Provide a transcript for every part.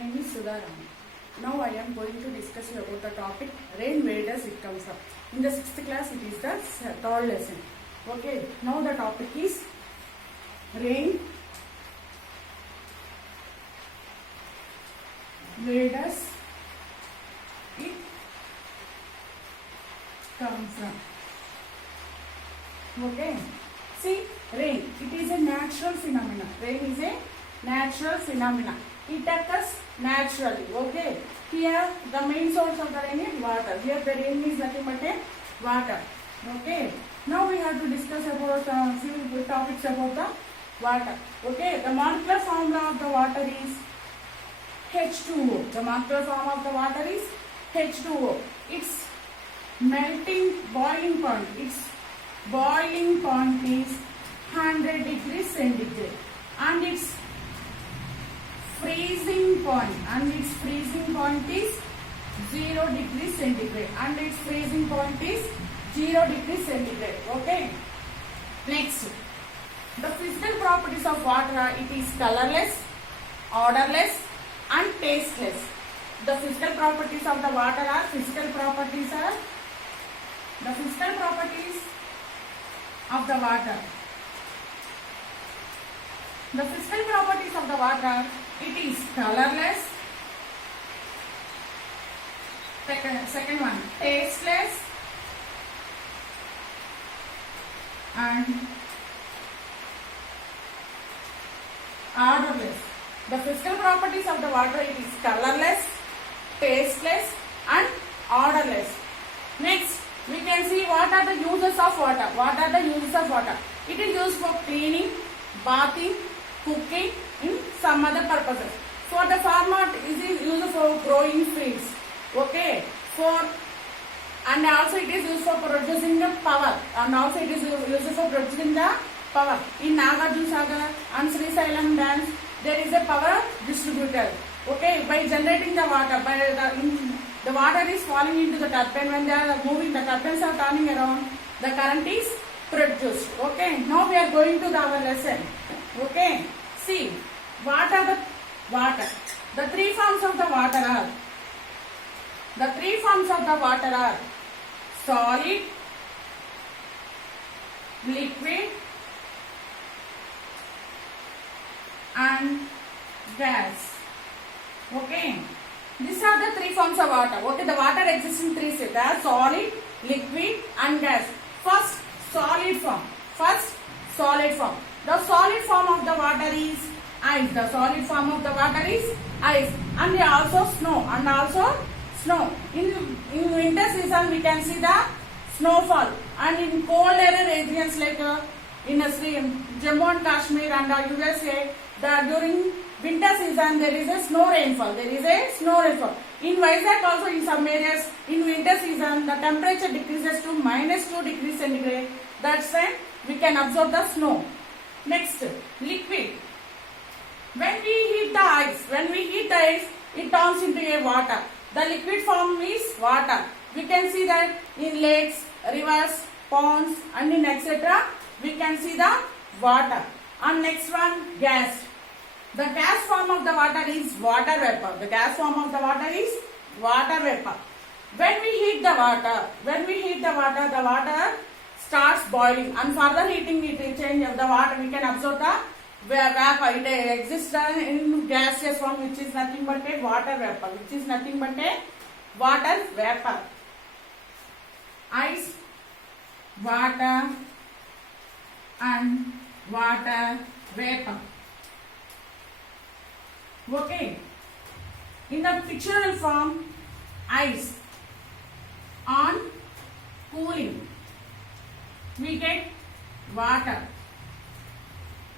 My name is Sudharam. Now I am going to discuss about the topic rain. Where does it comes from? In the 6th class it is the third lesson. Okay, now the topic is rain. Where does it come from? Okay, see, rain, it is a natural phenomena. Rain is a natural phenomena. It occurs naturally. Okay, here the main source of the rain is water. Here the rain is nothing but a water. Okay, now we have to discuss about few topics about the water. Okay, the molecular formula of the water is H2O. The molecular form of the water is H2O. Its boiling point is 100 degrees centigrade, and its freezing point is 0 degrees centigrade, Okay, next, the physical properties of water, it is colorless, odorless and tasteless. The physical properties of the water are the physical properties of the water. The physical properties of the water, it is colorless. Second one, tasteless and odorless. The physical properties of the water, it is colorless, tasteless and odorless. Next, we can see what are the uses of water. It is used for cleaning, bathing, cooking, in some other purposes. For the farmer, it is used for growing fields. Okay, and also it is used for producing the power. In Nagarjuna Sagar and Sri Sailam dams, there is a power distributor. Okay, by generating the water, the water is falling into the turbine. When they are moving, the turbines are turning around, the current is produced. Okay, now we are going to our lesson. Okay, see, what are the water? The three forms of the water are solid, liquid and gas. Okay, these are the three forms of water. Okay, the water exists in three states: solid, liquid and gas. First, solid form. The solid form of the water is ice. And also snow. In winter season, we can see the snowfall, and in cold area regions like in Jammu and Kashmir and USA, during winter season there is a snow rainfall. In Vizag also, in some areas in winter season the temperature decreases to -2 degrees centigrade. That's when we can observe the snow. Next, liquid. When we heat the ice, it turns into a water. The liquid form is water. We can see that in lakes, rivers, ponds and in etc. we can see the water. And next one, gas. The gas form of the water is water vapor. When we heat the water, the water starts boiling, and further heating it will change the water. We can observe the vapor. It exists in gaseous form, which is nothing but a water vapor. Ice, water and water vapor. Okay, in the pictorial form, ice on cooling, we get water.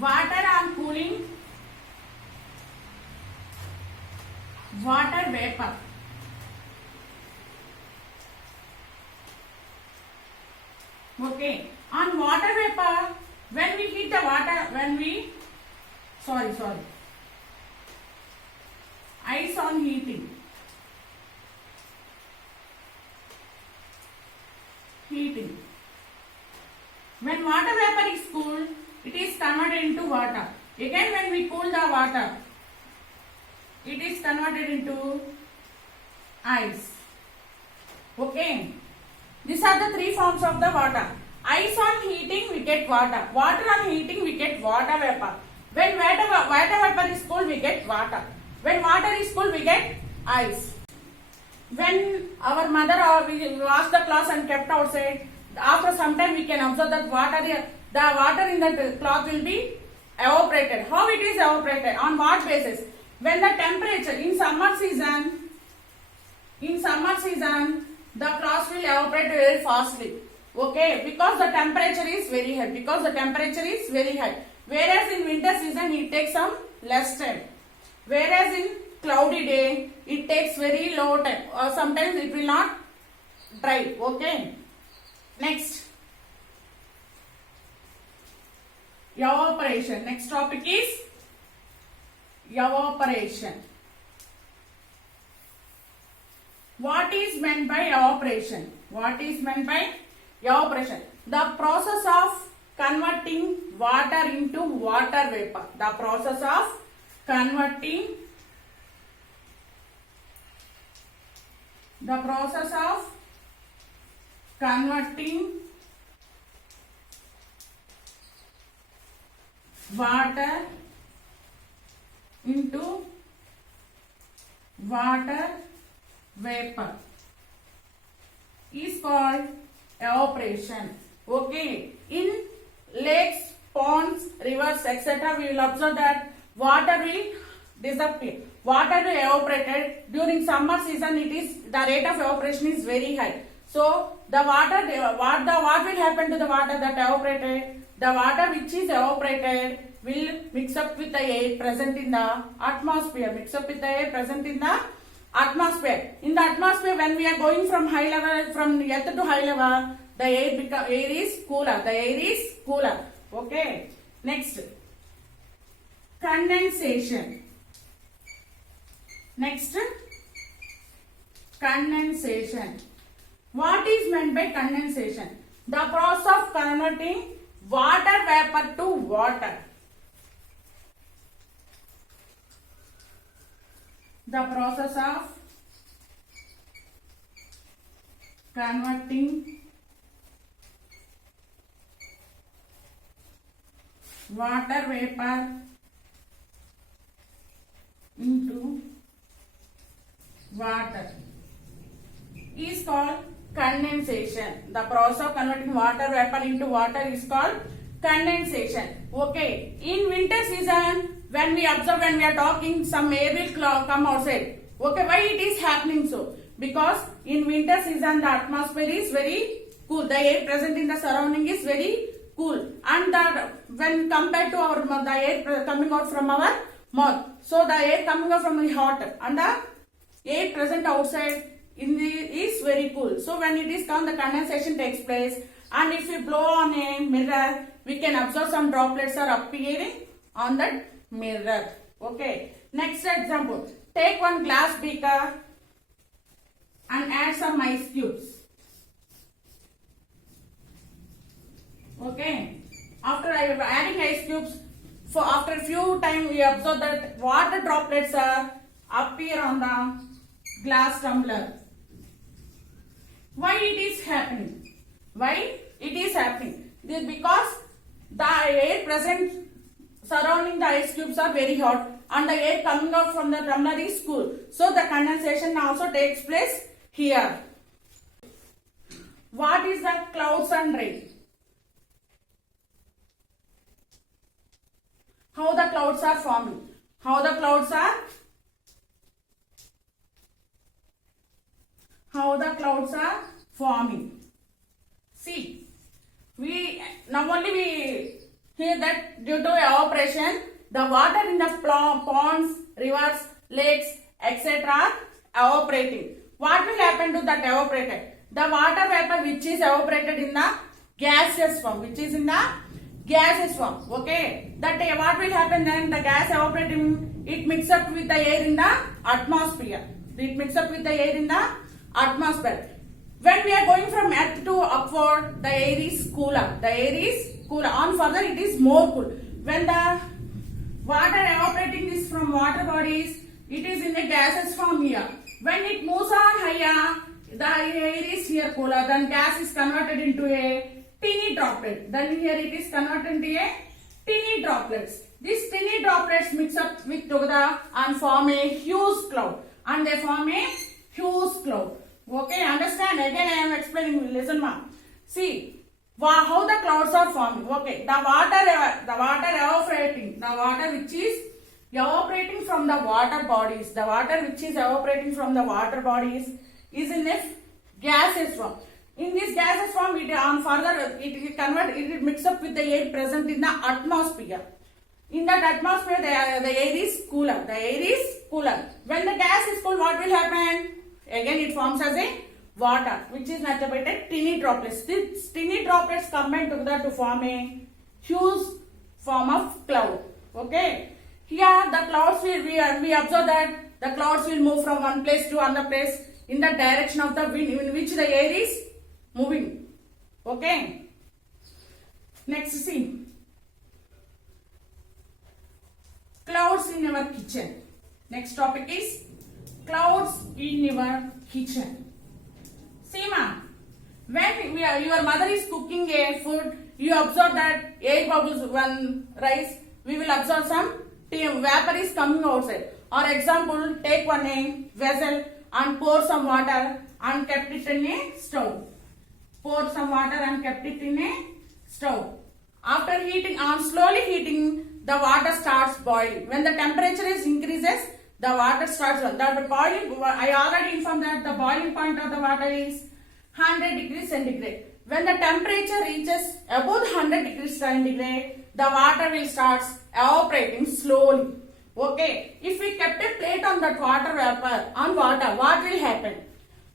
Water on cooling, water vapor. Okay, on water vapor, when we heat the water, ice on heating. When water vapor is cooled, it is converted into water. Again, when we cool the water, it is converted into ice. Okay. These are the three forms of the water. Ice on heating, we get water. Water on heating, we get water vapor. When water vapor is cold, we get water. When water is cold, we get ice. When our mother or we washed the clothes and kept outside, after some time we can observe that the water in the cloth will be evaporated. How it is evaporated? On what basis? When the temperature in summer season, the cloth will evaporate very fastly. Okay, because the temperature is very high. Whereas in winter season it takes some less time. Whereas in cloudy day it takes very low time, or sometimes it will not dry. Okay. Next, evaporation. Next topic is evaporation. What is meant by evaporation? The process of converting water into water vapor. The process of converting water into water vapor is called evaporation. Okay. In lakes, ponds, rivers, etc., we will observe that water will disappear. Water will evaporate. During summer season, the rate of evaporation is very high. So what will happen to the water that evaporated? The water which is evaporated will mix up with the air present in the atmosphere. In the atmosphere, when we are going from high level, from earth to high level, the air is cooler. Okay. Next, condensation. What is meant by condensation? The process of converting water vapor to water. The process of converting water vapor into water is called condensation. The process of converting water vapor into water is called condensation. Okay. In winter season, when we are talking, some air will come outside. Okay. Why it is happening so? Because in winter season, the atmosphere is very cool. The air present in the surrounding is very cool. And when compared to the air coming out from our mouth, so the air coming out from the hot and the air present outside is very cool. So when it is come, the condensation takes place, and if we blow on a mirror, we can observe some droplets are appearing on that mirror. Okay. Next example. Take one glass beaker and add some ice cubes. Okay. After adding ice cubes, after a few time we observe that water droplets appear on the glass tumbler. Why it is happening? Because the air present surrounding the ice cubes are very hot and the air coming out from the tumbler is cool. So the condensation also takes place here. What is the clouds and rain? How the clouds are forming? See, we hear that due to evaporation, the water in the ponds, rivers, lakes, etc. are evaporating. What will happen to that evaporated? The water vapor which is evaporated in the gaseous form, okay. That what will happen then? The gas evaporating, it mix up with the air in the atmosphere. When we are going from earth to upward, the air is cooler. On further, it is more cool. When the water evaporating is from water bodies, It is in a gaseous form here. When it moves on higher, the air is here cooler, then gas is converted into a teeny droplet. Then here it is converted into a teeny droplets. These teeny droplets mix up with together and form a huge cloud. And they form a huge cloud. Okay, understand? Again I am explaining. Listen, ma. See how the clouds are forming. Okay, the water evaporating, the water which is evaporating from the water bodies, the water which is evaporating from the water bodies is in a gaseous form. In this gaseous form, it mix up with the air present in the atmosphere. In that atmosphere, the air is cooler. The air is cooler. When the gas is cool, what will happen? Again, it forms as a water, which is nothing but a teeny droplets. These teeny droplets combine together to form a huge form of cloud. Okay. Here, the clouds will we observe that the clouds will move from one place to another place in the direction of the wind in which the air is moving. Okay. Next, see. Clouds in our kitchen. Next topic is clouds in your kitchen. See, ma, when your mother is cooking a food, you observe that air bubbles when rise, we will observe some vapor is coming outside. Or example, take one vessel and pour some water and kept it in a stove. Pour some water and kept it in a stove. After heating, slowly heating, the water starts boiling. When the temperature is increases, the water starts the boiling. I already informed that the boiling point of the water is 100 degrees centigrade. When the temperature reaches above 100 degrees centigrade, the water will start evaporating slowly. Okay. If we kept a plate on that water vapor, what will happen?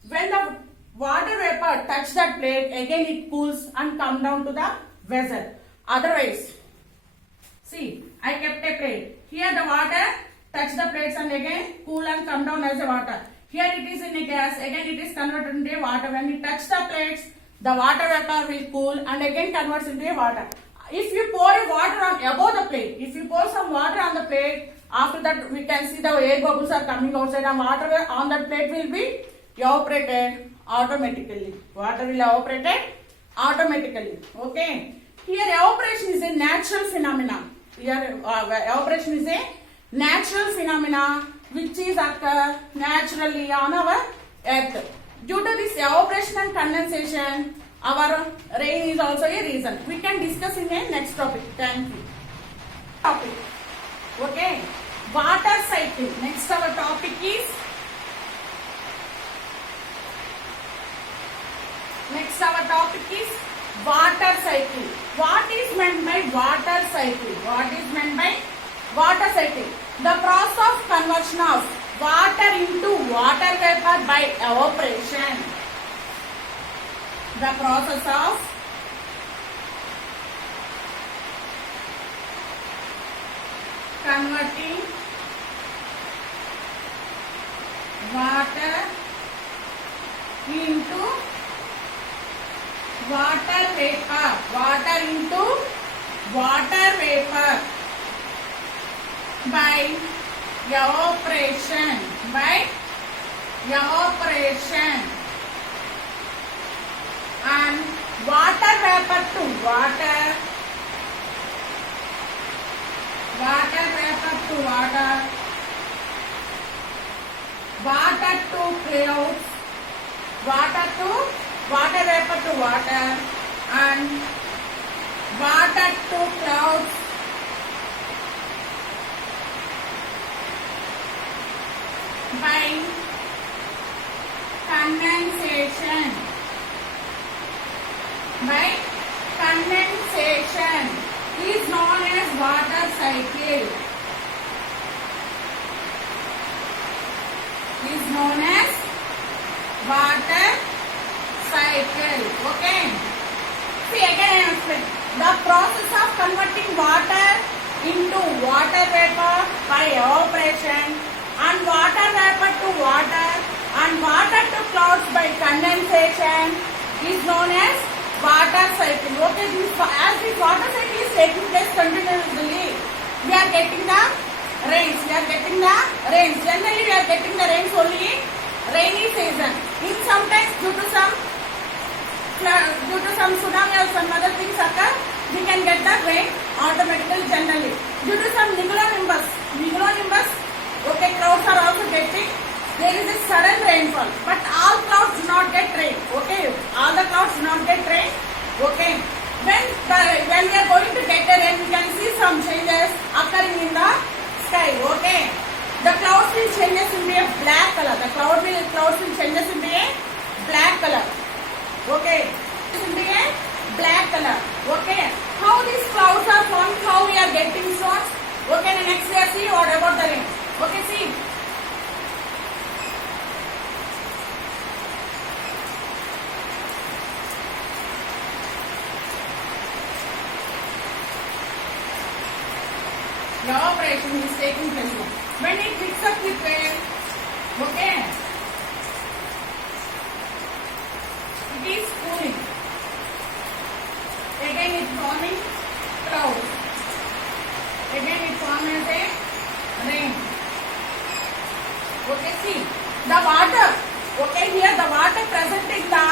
When the water vapor touch that plate, again it cools and come down to the vessel. Otherwise, see, I kept a plate. Here the water touch the plates and again cool and come down as a water. Here it is in a gas, again it is converted into a water. When it touch the plates, the water vapor will cool and again converts into a water. If you pour a water on above the plate, if you pour some water on the plate, after that we can see the air bubbles are coming outside and water on that plate will be evaporated automatically. Water will evaporate automatically. Okay. Here evaporation is a natural phenomena. Here evaporation is a natural phenomena which is occur naturally on our earth. Due to this evaporation and condensation, our rain is also a reason. We can discuss in a next topic. Thank you. Topic. Okay. Water cycle. Next our topic is water cycle. What is meant by water cycle? What is meant by water cycle? The process of conversion of water into water vapor by evaporation. The process of converting water into water vapor. Water into water vapor by evaporation. And water vapor to water. Water vapor to water. Water to clouds. Water vapor to water. And water to clouds. By condensation. Is known as water cycle. Okay. See again I explain. The process of converting water into water vapor by evaporation and water vapor to water and water to clouds by condensation is known as water cycle. Okay, as this water cycle is taking place continuously, we are getting the rains. We are getting the rains. Generally, we are getting the rains only in rainy season. In sometimes due to some tsunami or some other things occur, we can get the rain automatically generally. Due to some cumulonimbus, okay, clouds are also getting, there is a sudden rainfall. But all clouds do not get rain, okay. All the clouds do not get rain, okay. When we are going to get a rain, we can see some changes occurring in the sky, okay. The clouds will change into a black color. The clouds will change into a black color. Okay, this will be a black color. Okay, how these clouds are formed, how we are getting storms. Okay, the next we are see what about the rain. Okay, see. Evaporation is taking place. When it mixes up with rain, okay, it is cooling. Again it forming clouds. Again it forms as a rain. Okay, see the water. Okay, here the water present in the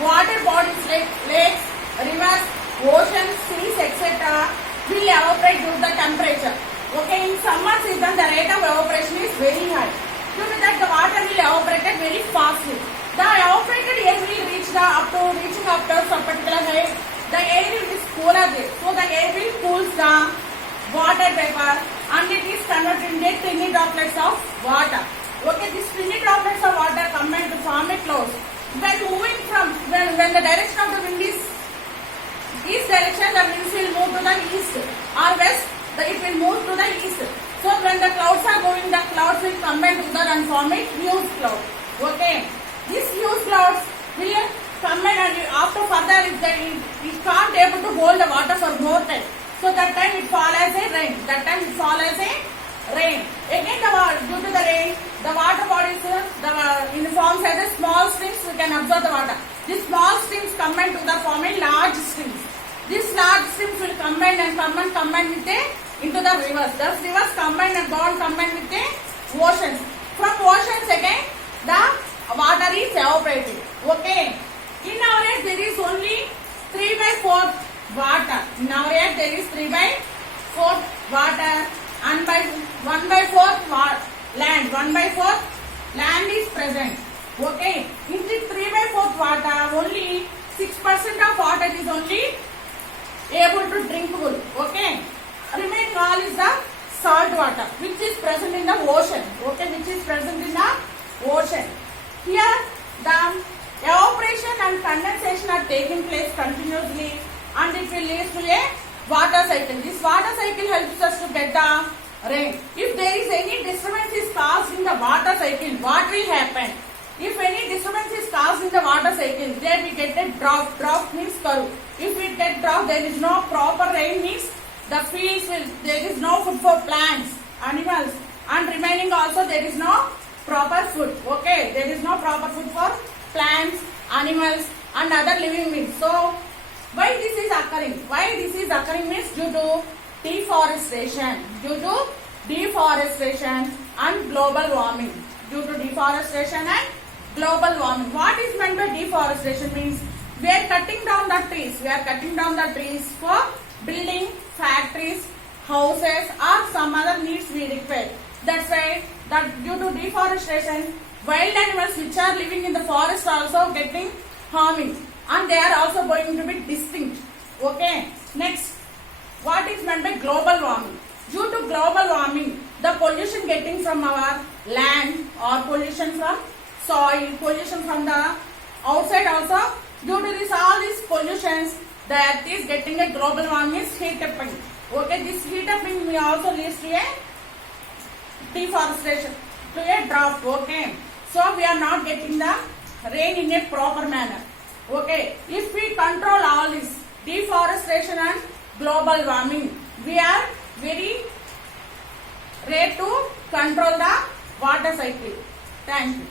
water bodies like lakes, rivers, oceans, seas, etc. will evaporate due to the temperature. Okay, in summer season the rate of evaporation is very high. Due to that the water will evaporate very fastly. The evaporated air will reaching up to some particular height. The air is cooler there. So the air will cool the water vapor and it is converted into tiny droplets of water. Okay, these tiny droplets of water combine to form a cloud. When moving from, when the direction of the wind is east direction, the winds will move to the east or west, it will move to the east. So when the clouds are going, the clouds will combine together and form a huge cloud. Okay, these huge clouds will combine and after further it can't able to hold the water for more time. So that time it fall as a rain. Again due to the rain, the water bodies in forms as a small streams, we can absorb the water. These small streams combine together form a large streams. These large streams will combine and combine with into the rivers. The rivers combine with the oceans. From oceans again, the water is evaporated. Okay. In our earth there is only 3/4 water. In our earth there is 3/4 water and by 1/4 land. 1/4 land is present. Okay. In the 3/4 water, only 6% of water is only able to drinkable. Okay. Remaining all is the salt water which is present in the ocean. Okay, which is present in the ocean. Here the evaporation and condensation are taking place continuously and it will lead to a water cycle. This water cycle helps us to get the rain. If there is any disturbance is caused in the water cycle, what will happen? If any disturbance is caused in the water cycle, then we get a drop. Drop means curve. If we get drop, there is no proper rain means the fields will, there is no food for plants, animals, and remaining also there is no proper food. Okay, there is no proper food for plants, animals, and other living beings. So, why this is occurring? Why this is occurring means due to deforestation. Due to deforestation and global warming. Due to deforestation and global warming. What is meant by deforestation means we are cutting down the trees. We are cutting down the trees for building factories, houses, or some other needs we require. That's why that due to deforestation, wild animals which are living in the forest also getting harming and they are also going to be distinct. Okay. Next, what is meant by global warming? Due to global warming, the pollution getting from our land or pollution from soil, pollution from the outside also, due to this all these pollutions, the earth is getting a global warming is heat upping. Okay, this heat upping may also leads to a deforestation, to a drop. Okay, so we are not getting the rain in a proper manner. Okay, if we control all this deforestation and global warming, we are very rare to control the water cycle. Thank you.